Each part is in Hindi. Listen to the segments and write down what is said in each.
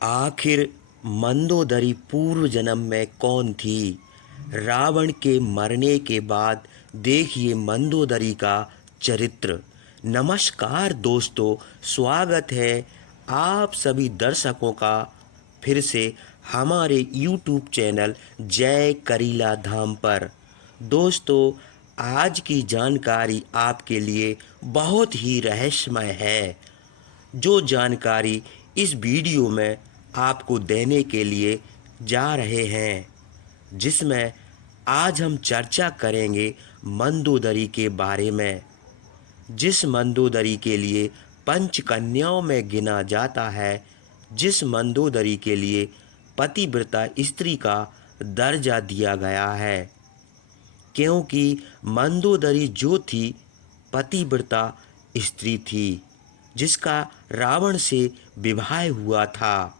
आखिर मंदोदरी पूर्व जन्म में कौन थी? रावण के मरने के बाद देखिए मंदोदरी का चरित्र। नमस्कार दोस्तों, स्वागत है आप सभी दर्शकों का फिर से हमारे YouTube चैनल जय करीला धाम पर। दोस्तों, आज की जानकारी आपके लिए बहुत ही रहस्यमय है। जो जानकारी इस वीडियो में आपको देने के लिए जा रहे हैं, जिसमें आज हम चर्चा करेंगे मंदोदरी के बारे में, जिस मंदोदरी के लिए पंचकन्याओं में गिना जाता है, जिस मंदोदरी के लिए पतिव्रता स्त्री का दर्जा दिया गया है, क्योंकि मंदोदरी जो थी पतिव्रता स्त्री थी जिसका रावण से विवाह हुआ था।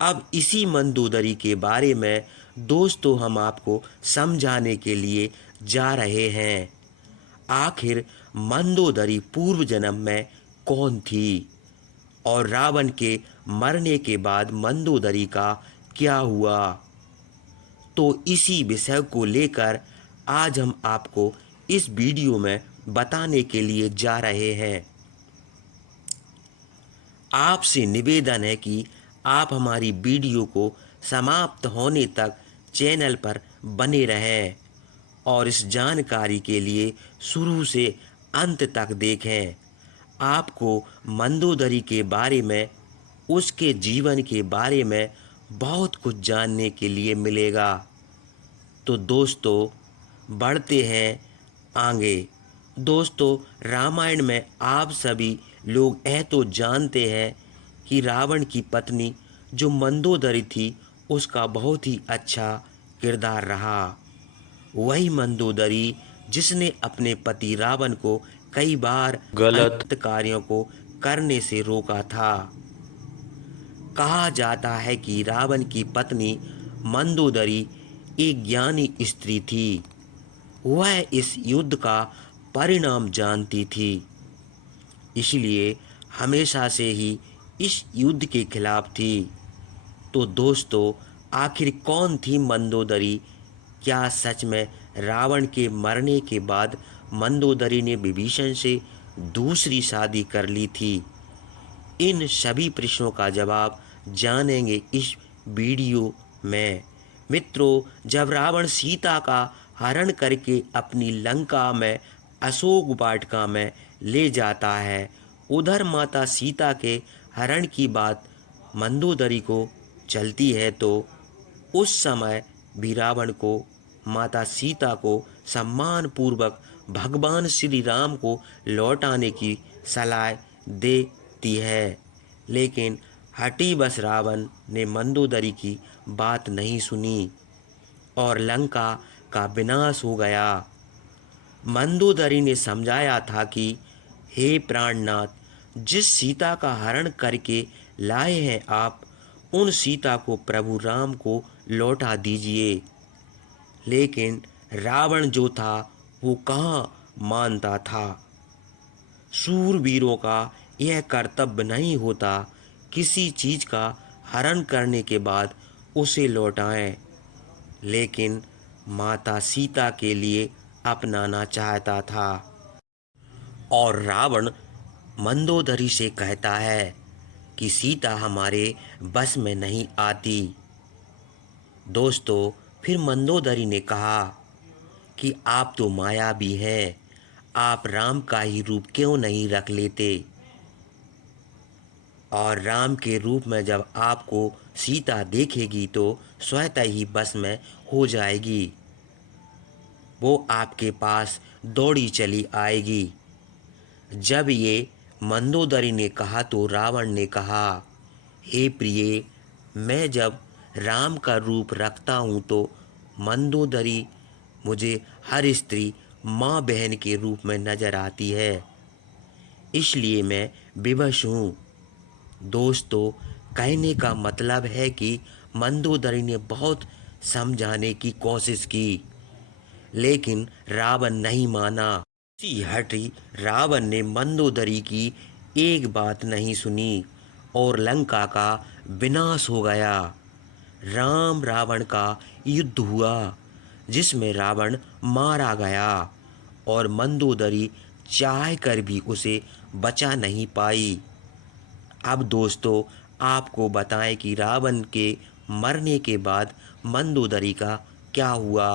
अब इसी मंदोदरी के बारे में दोस्तों हम आपको समझाने के लिए जा रहे हैं। आखिर मंदोदरी पूर्व जन्म में कौन थी और रावण के मरने के बाद मंदोदरी का क्या हुआ, तो इसी विषय को लेकर आज हम आपको इस वीडियो में बताने के लिए जा रहे हैं। आपसे निवेदन है कि आप हमारी वीडियो को समाप्त होने तक चैनल पर बने रहें और इस जानकारी के लिए शुरू से अंत तक देखें। आपको मंदोदरी के बारे में, उसके जीवन के बारे में बहुत कुछ जानने के लिए मिलेगा। तो दोस्तों, बढ़ते हैं आगे। दोस्तों, रामायण में आप सभी लोग यह तो जानते हैं कि रावण की पत्नी जो मंदोदरी थी उसका बहुत ही अच्छा किरदार रहा। वही मंदोदरी जिसने अपने पति रावण को कई बार गलत कार्यों को करने से रोका था। कहा जाता है कि रावण की पत्नी मंदोदरी एक ज्ञानी स्त्री थी। वह इस युद्ध का परिणाम जानती थी, इसलिए हमेशा से ही इस युद्ध के खिलाफ थी। तो दोस्तों, आखिर कौन थी मंदोदरी? क्या सच में रावण के मरने के बाद मंदोदरी ने विभीषण से दूसरी शादी कर ली थी? इन सभी प्रश्नों का जवाब जानेंगे इस वीडियो में। मित्रों, जब रावण सीता का हरण करके अपनी लंका में अशोक वाटिका में ले जाता है, उधर माता सीता के हरण की बात मंदोदरी को चलती है, तो उस समय भी रावण को माता सीता को सम्मानपूर्वक भगवान श्री राम को लौटाने की सलाह देती है। लेकिन हठी बस रावण ने मंदोदरी की बात नहीं सुनी और लंका का विनाश हो गया। मंदोदरी ने समझाया था कि हे प्राणनाथ, जिस सीता का हरण करके लाए हैं आप, उन सीता को प्रभु राम को लौटा दीजिए। लेकिन रावण जो था वो कहाँ मानता था। शूरवीरों का यह कर्तव्य नहीं होता किसी चीज़ का हरण करने के बाद उसे लौटाएं, लेकिन माता सीता के लिए अपनाना चाहता था। और रावण मंदोदरी से कहता है कि सीता हमारे बस में नहीं आती। दोस्तों, फिर मंदोदरी ने कहा कि आप तो मायावी हैं, आप राम का ही रूप क्यों नहीं रख लेते, और राम के रूप में जब आपको सीता देखेगी तो स्वतः ही बस में हो जाएगी, वो आपके पास दौड़ी चली आएगी। जब ये मंदोदरी ने कहा तो रावण ने कहा, हे प्रिय, मैं जब राम का रूप रखता हूँ तो मंदोदरी मुझे हर स्त्री माँ बहन के रूप में नजर आती है, इसलिए मैं विवश हूँ। दोस्तों, कहने का मतलब है कि मंदोदरी ने बहुत समझाने की कोशिश की, लेकिन रावण नहीं माना। इसी हठी रावण ने मंदोदरी की एक बात नहीं सुनी और लंका का विनाश हो गया। राम रावण का युद्ध हुआ जिसमें रावण मारा गया और मंदोदरी चाह कर भी उसे बचा नहीं पाई। अब दोस्तों आपको बताएं कि रावण के मरने के बाद मंदोदरी का क्या हुआ।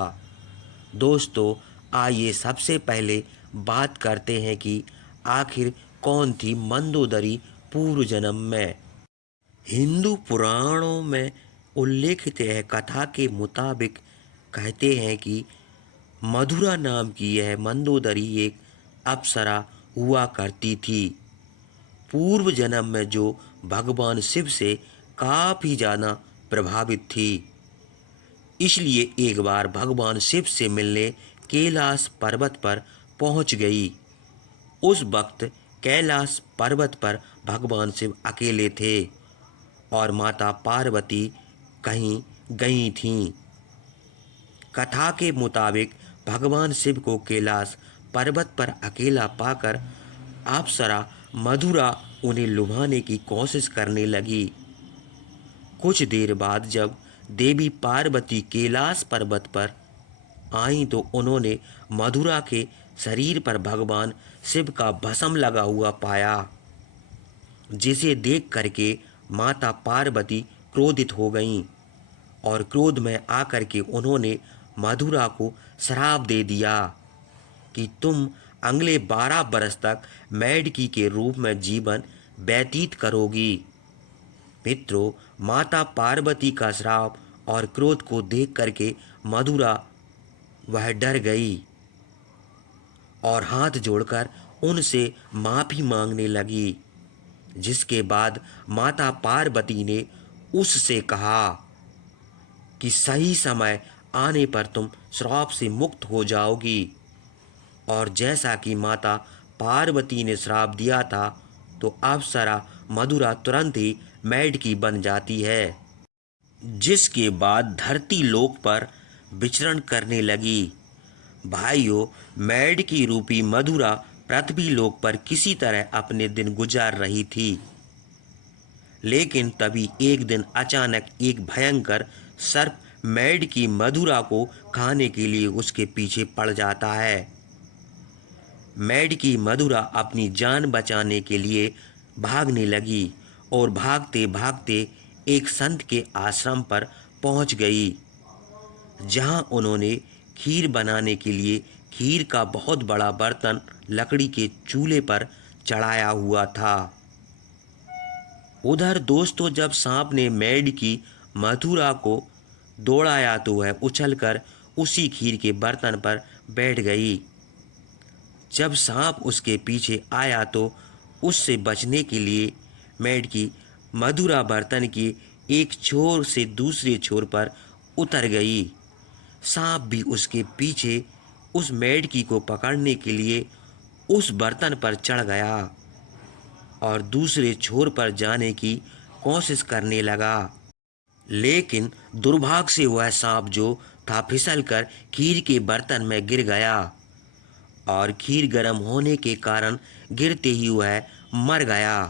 दोस्तों आइए सबसे पहले बात करते हैं कि आखिर कौन थी मंदोदरी पूर्व जन्म में। हिंदू पुराणों में उल्लेखित है कथा के मुताबिक कहते हैं कि मधुरा नाम की यह मंदोदरी एक अप्सरा हुआ करती थी। पूर्व जन्म में जो भगवान शिव से काफ़ी ज़्यादा प्रभावित थी, इसलिए एक बार भगवान शिव से मिलने कैलाश पर्वत पर पहुंच गई। उस वक्त कैलाश पर्वत पर भगवान शिव अकेले थे और माता पार्वती कहीं गई थीं। कथा के मुताबिक भगवान शिव को कैलाश पर्वत पर अकेला पाकर अप्सरा मधुरा उन्हें लुभाने की कोशिश करने लगी। कुछ देर बाद जब देवी पार्वती कैलाश पर्वत पर आईं तो उन्होंने मधुरा के शरीर पर भगवान शिव का भस्म लगा हुआ पाया, जिसे देख करके माता पार्वती क्रोधित हो गईं और क्रोध में आकर के उन्होंने मधुरा को श्राप दे दिया कि तुम अगले 12 बरस तक मेढकी के रूप में जीवन व्यतीत करोगी। मित्रों, माता पार्वती का श्राप और क्रोध को देख करके मधुरा वह डर गई और हाथ जोड़कर उनसे माफ़ी मांगने लगी, जिसके बाद माता पार्वती ने उससे कहा कि सही समय आने पर तुम श्राप से मुक्त हो जाओगी। और जैसा कि माता पार्वती ने श्राप दिया था तो अप्सरा मधुरा तुरंत ही मेढकी बन जाती है, जिसके बाद धरती लोक पर विचरण करने लगी। भाइयों, मेढकी रूपी मधुरा पृथ्वी लोक पर किसी तरह अपने दिन गुजार रही थी, लेकिन तभी एक दिन अचानक एक भयंकर सर्प मेढकी मधुरा को खाने के लिए उसके पीछे पड़ जाता है। मेढकी मधुरा अपनी जान बचाने के लिए भागने लगी और भागते भागते एक संत के आश्रम पर पहुंच गई, जहां उन्होंने खीर बनाने के लिए खीर का बहुत बड़ा बर्तन लकड़ी के चूल्हे पर चढ़ाया हुआ था। उधर दोस्तों जब सांप ने मेढकी मधुरा को दौड़ाया तो वह उछलकर उसी खीर के बर्तन पर बैठ गई। जब सांप उसके पीछे आया तो उससे बचने के लिए मेढकी मधुरा बर्तन के एक छोर से दूसरे छोर पर उतर गई। सांप भी उसके पीछे उस मेढकी को पकड़ने के लिए उस बर्तन पर चढ़ गया और दूसरे छोर पर जाने की कोशिश करने लगा, लेकिन दुर्भाग्य से वह सांप जो था फिसलकर खीर के बर्तन में गिर गया और खीर गर्म होने के कारण गिरते ही वह मर गया।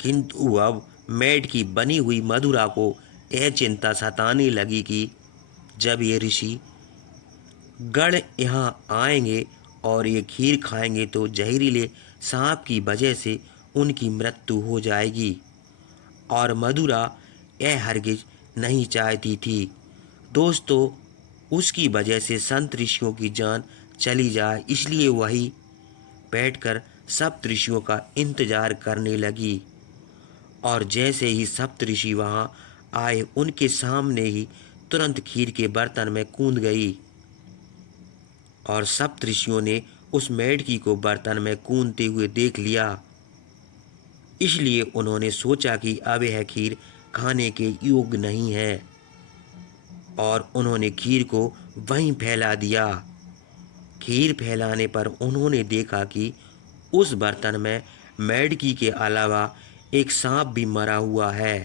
किंतु अब मेढकी बनी हुई मधुरा को यह चिंता सताने लगी कि जब ये ऋषि गण यहाँ आएंगे और ये खीर खाएंगे तो जहरीले सांप की वजह से उनकी मृत्यु हो जाएगी, और मधुरा यह हरगिज नहीं चाहती थी दोस्तों उसकी वजह से संत ऋषियों की जान चली जाए, इसलिए वही बैठकर सप्त ऋषियों का इंतजार करने लगी। और जैसे ही सप्त ऋषि वहाँ आए उनके सामने ही तुरंत खीर के बर्तन में कूद गई और सप्त ऋषियों ने उस मेढकी को बर्तन में कूदते हुए देख लिया। इसलिए उन्होंने सोचा कि अब यह खीर खाने के योग्य नहीं है और उन्होंने खीर को वहीं फैला दिया। खीर फैलाने पर उन्होंने देखा कि उस बर्तन में मेढकी के अलावा एक सांप भी मरा हुआ है।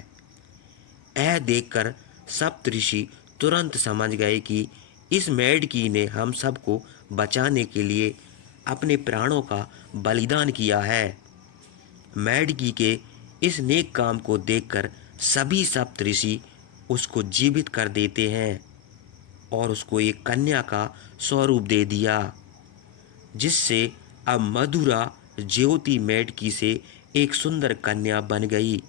यह देखकर सप्तऋषि तुरंत समझ गए कि इस मेढकी ने हम सबको बचाने के लिए अपने प्राणों का बलिदान किया है। मेढकी के इस नेक काम को देखकर सभी सप्तऋषि उसको जीवित कर देते हैं और उसको एक कन्या का स्वरूप दे दिया, जिससे अब मधुरा ज्योति मेढकी से एक सुंदर कन्या बन गई।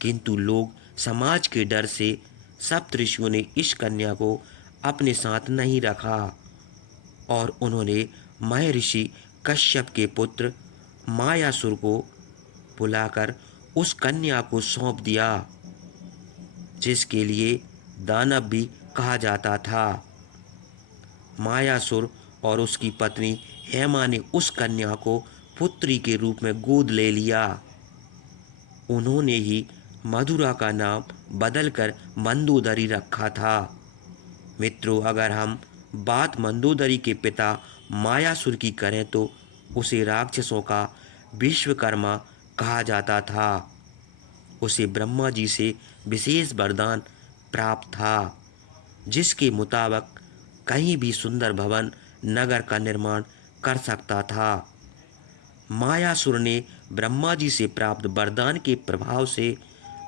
किंतु लोग समाज के डर से सप्तऋषियों ने इस कन्या को अपने साथ नहीं रखा और उन्होंने महर्षि कश्यप के पुत्र मायासुर को बुलाकर उस कन्या को सौंप दिया, जिसके लिए दानव भी कहा जाता था। मायासुर और उसकी पत्नी हेमा ने उस कन्या को पुत्री के रूप में गोद ले लिया। उन्होंने ही मधुरा का नाम बदलकर मंदोदरी रखा था। मित्रों, अगर हम बात मंदोदरी के पिता मायासुर की करें तो उसे राक्षसों का विश्वकर्मा कहा जाता था। उसे ब्रह्मा जी से विशेष वरदान प्राप्त था, जिसके मुताबिक कहीं भी सुंदर भवन नगर का निर्माण कर सकता था। मायासुर ने ब्रह्मा जी से प्राप्त वरदान के प्रभाव से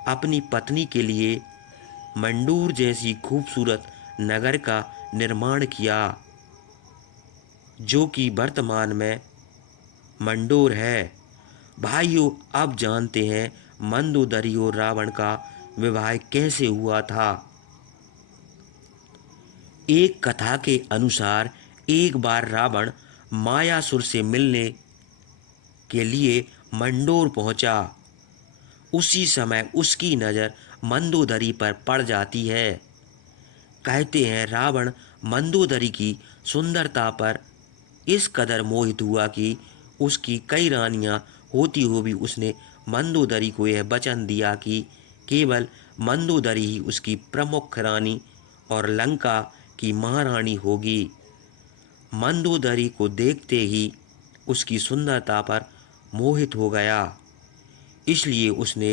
अपनी पत्नी के लिए मंडूर जैसी खूबसूरत नगर का निर्माण किया, जो कि वर्तमान में मंडोर है। भाइयों, अब जानते हैं मंदोदरी और रावण का विवाह कैसे हुआ था। एक कथा के अनुसार एक बार रावण मायासुर से मिलने के लिए मंडोर पहुंचा। उसी समय उसकी नज़र मंदोदरी पर पड़ जाती है। कहते हैं रावण मंदोदरी की सुंदरता पर इस कदर मोहित हुआ कि उसकी कई रानियां होती हुई भी उसने मंदोदरी को यह वचन दिया कि केवल मंदोदरी ही उसकी प्रमुख रानी और लंका की महारानी होगी। मंदोदरी को देखते ही उसकी सुंदरता पर मोहित हो गया, इसलिए उसने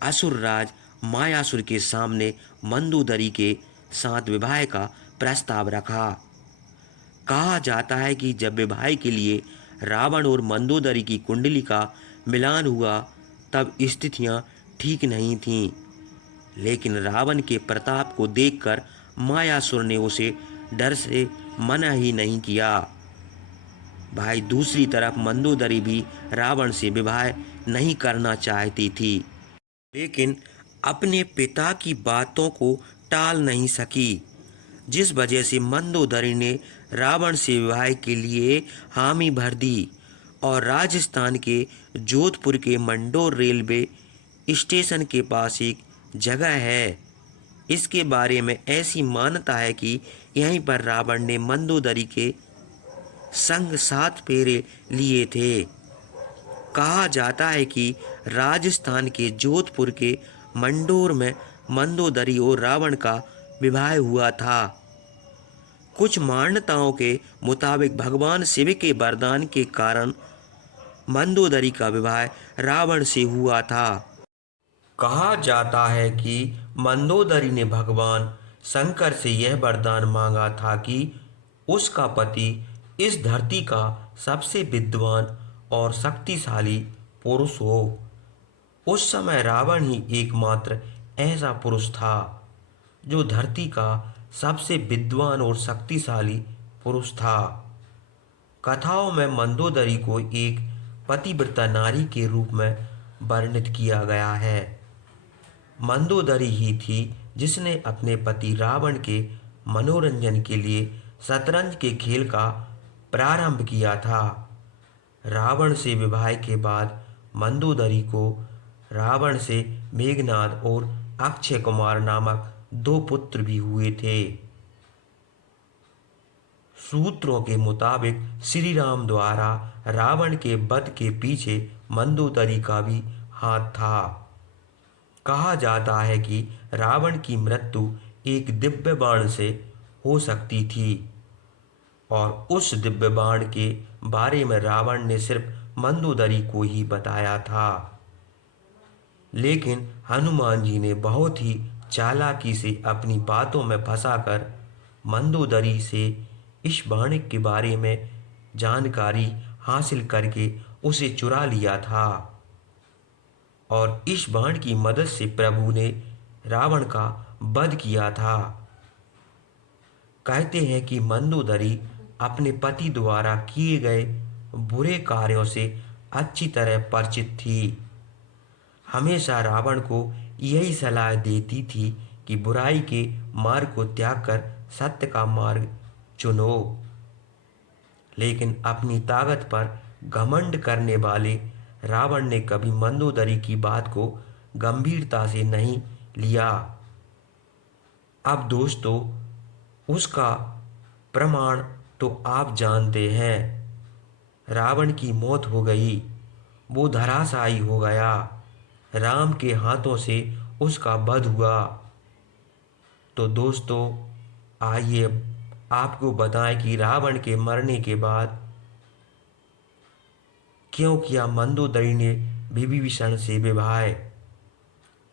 असुरराज मायासुर के सामने मंदोदरी के साथ विवाह का प्रस्ताव रखा। कहा जाता है कि जब विवाह के लिए रावण और मंदोदरी की कुंडली का मिलान हुआ तब स्थितियां ठीक नहीं थीं, लेकिन रावण के प्रताप को देखकर मायासुर ने उसे डर से मना ही नहीं किया। भाई, दूसरी तरफ मंदोदरी भी रावण से विवाह नहीं करना चाहती थी, लेकिन अपने पिता की बातों को टाल नहीं सकी, जिस वजह से मंदोदरी ने रावण से विवाह के लिए हामी भर दी और राजस्थान के जोधपुर के मंडोर रेलवे स्टेशन के पास एक जगह है, इसके बारे में ऐसी मान्यता है कि यहीं पर रावण ने मंदोदरी के संग 7 फेरे लिए थे। कहा जाता है कि राजस्थान के जोधपुर के मंडोर में मंदोदरी और रावण का विवाह हुआ था। कुछ मान्यताओं के मुताबिक भगवान शिव के वरदान के कारण मंदोदरी का विवाह रावण से हुआ था। कहा जाता है कि मंदोदरी ने भगवान शंकर से यह वरदान मांगा था कि उसका पति इस धरती का सबसे विद्वान और शक्तिशाली पुरुष हो। उस समय रावण ही एकमात्र ऐसा पुरुष था जो धरती का सबसे विद्वान और शक्तिशाली पुरुष था। कथाओं में मंदोदरी को एक पतिव्रता नारी के रूप में वर्णित किया गया है। मंदोदरी ही थी जिसने अपने पति रावण के मनोरंजन के लिए शतरंज के खेल का प्रारंभ किया था। रावण से विवाह के बाद मंदोदरी को रावण से मेघनाद और अक्षय कुमार नामक 2 पुत्र भी हुए थे। सूत्रों के मुताबिक श्री राम द्वारा रावण के वध के पीछे मंदोदरी का भी हाथ था। कहा जाता है कि रावण की मृत्यु एक दिव्य बाण से हो सकती थी और उस दिव्य बाण के बारे में रावण ने सिर्फ मंदोदरी को ही बताया था, लेकिन हनुमान जी ने बहुत ही चालाकी से अपनी बातों में फंसाकर मंदोदरी से इस बाण के बारे में जानकारी हासिल करके उसे चुरा लिया था। और इस बाण की मदद से प्रभु ने रावण का वध किया था। कहते हैं कि मंदोदरी अपने पति द्वारा किए गए बुरे कार्यों से अच्छी तरह परिचित थी। हमेशा रावण को यही सलाह देती थी कि बुराई के मार्ग को त्याग कर सत्य का मार्ग चुनो। लेकिन अपनी ताकत पर घमंड करने वाले रावण ने कभी मंदोदरी की बात को गंभीरता से नहीं लिया। अब दोस्तों, उसका प्रमाण तो आप जानते हैं। रावण की मौत हो गई, वो धराशायी हो गया, राम के हाथों से उसका वध हुआ। तो दोस्तों, आइए आपको बताएं कि रावण के मरने के बाद क्यों किया मंदोदरी ने विभीषण से विवाह।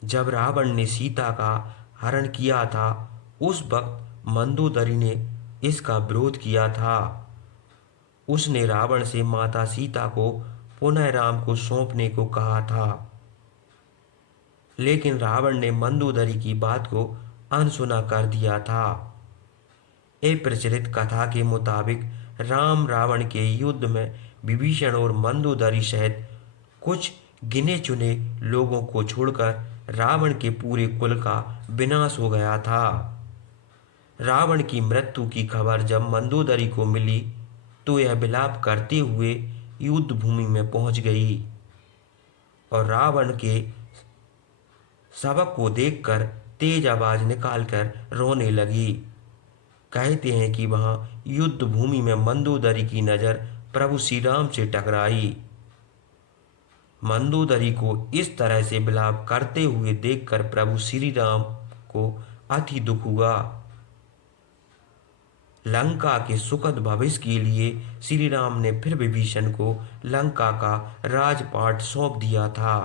जब रावण ने सीता का हरण किया था, उस वक्त मंदोदरी ने इसका विरोध किया था। उसने रावण से माता सीता को पुनः राम को सौंपने को कहा था। लेकिन रावण ने मंदोदरी की बात को अनसुना कर दिया था। एक प्रचलित कथा के मुताबिक राम रावण के युद्ध में विभीषण और मंदोदरी सहित कुछ गिने चुने लोगों को छोड़कर रावण के पूरे कुल का विनाश हो गया था। रावण की मृत्यु की खबर जब मंदोदरी को मिली तो यह विलाप करते हुए युद्ध भूमि में पहुंच गई और रावण के सबक को देखकर तेज आवाज निकालकर रोने लगी। कहते हैं कि वहां युद्ध भूमि में मंदोदरी की नजर प्रभु श्री राम से टकराई। मंदोदरी को इस तरह से विलाप करते हुए देखकर प्रभु श्री राम को अति दुख हुआ। लंका के सुखद भविष्य के लिए श्री राम ने फिर विभीषण को लंका का राजपाट सौंप दिया था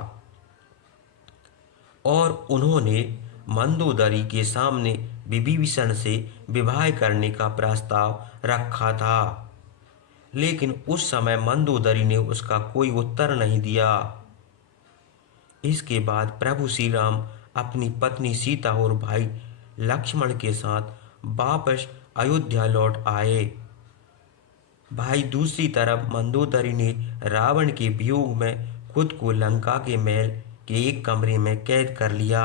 और उन्होंने मंदोदरी के सामने विभीषण से विवाह करने का प्रस्ताव रखा था। लेकिन उस समय मंदोदरी ने उसका कोई उत्तर नहीं दिया। इसके बाद प्रभु श्री राम अपनी पत्नी सीता और भाई लक्ष्मण के साथ वापस अयोध्या लौट आए। भाई दूसरी तरफ मंदोदरी ने रावण के वियोग में खुद को लंका के महल के एक कमरे में कैद कर लिया।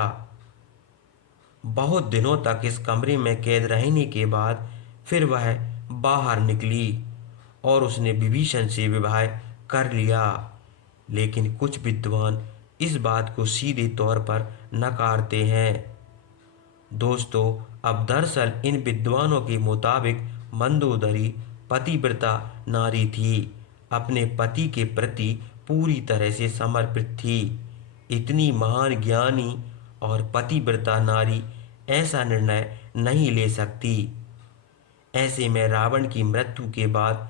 बहुत दिनों तक इस कमरे में कैद रहने के बाद फिर वह बाहर निकली और उसने विभीषण से विवाह कर लिया। लेकिन कुछ विद्वान इस बात को सीधे तौर पर नकारते हैं। दोस्तों, अब दरअसल इन विद्वानों के मुताबिक मंदोदरी पतिव्रता नारी थी, अपने पति के प्रति पूरी तरह से समर्पित थी। इतनी महान ज्ञानी और पतिव्रता नारी ऐसा निर्णय नहीं ले सकती। ऐसे में रावण की मृत्यु के बाद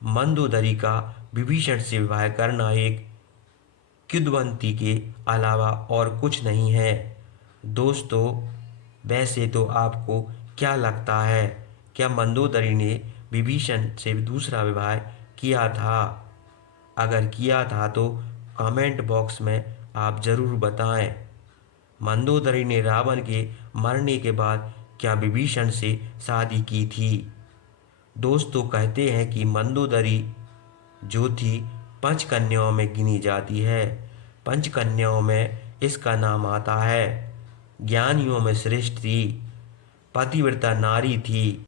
मंदोदरी का विभीषण से विवाह करना एक किंवदंती के अलावा और कुछ नहीं है। दोस्तों, वैसे तो आपको क्या लगता है, क्या मंदोदरी ने विभीषण से दूसरा विवाह किया था? अगर किया था तो कमेंट बॉक्स में आप ज़रूर बताएं। मंदोदरी ने रावण के मरने के बाद क्या विभीषण से शादी की थी? दोस्तों, कहते हैं कि मंदोदरी जो थी पंचकन्याओं में गिनी जाती है। पंचकन्याओं में इसका नाम आता है। ज्ञानियों में श्रेष्ठ थी, पतिव्रता नारी थी।